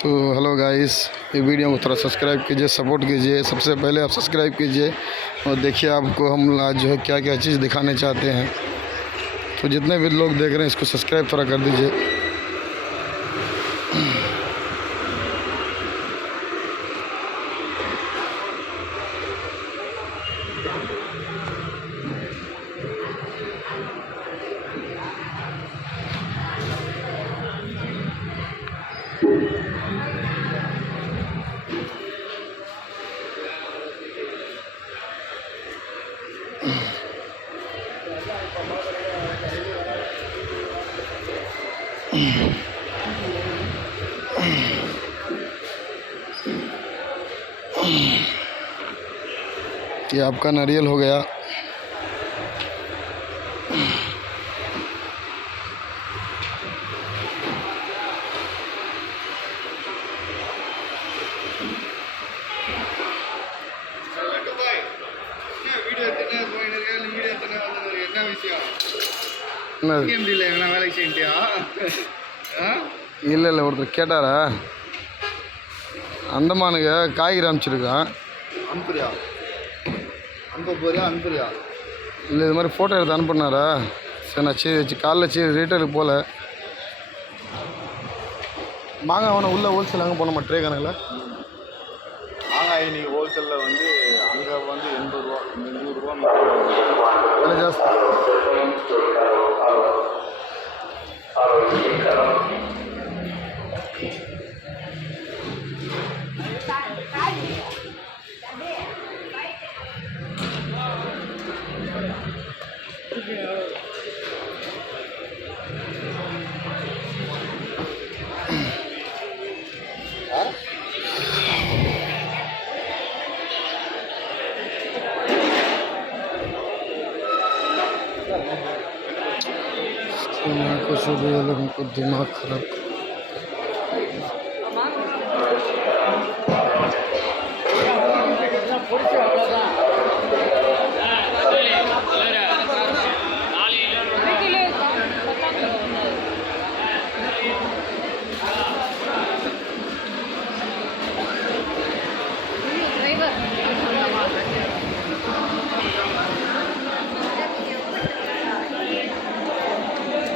तो hello guys, ये video को थोड़ा सब्सक्राइब कीजिए, सपोर्ट कीजिए। सबसे पहले आप सब्सक्राइब कीजिए और देखिए आपको हम आज जो है क्या क्या चीज़ दिखाने चाहते हैं। तो जितने भी लोग देख रहे हैं इसको सब्सक्राइब थोड़ा कर दीजिए। ये आपका नारियल हो गया। இல்லை இல்லை ஒருத்தர் கேட்டாரா, அந்தமானுங்க காய்கறி அனுப்பிச்சிருக்கான். அனுப்புறியா? அனுப்ப போறியா? அனுப்புறியா? இல்லை இது மாதிரி ஃபோட்டோ எடுத்து அனுப்புனாரா? சரி நான் காலைல ரீட்டெயிலுக்கு போகல. மாங்காய் அவனை உள்ளே ஹோல்சேல் அங்கே போனோமா ட்ரே கணக்கில்? மாங்காய் நீங்கள் ஹோல்சேலில் வந்து அங்கே வந்து 80 ரூபா, 100 ரூபா விலை ஜாஸ்தி. कुछ भी लोगों को दिमाग खराब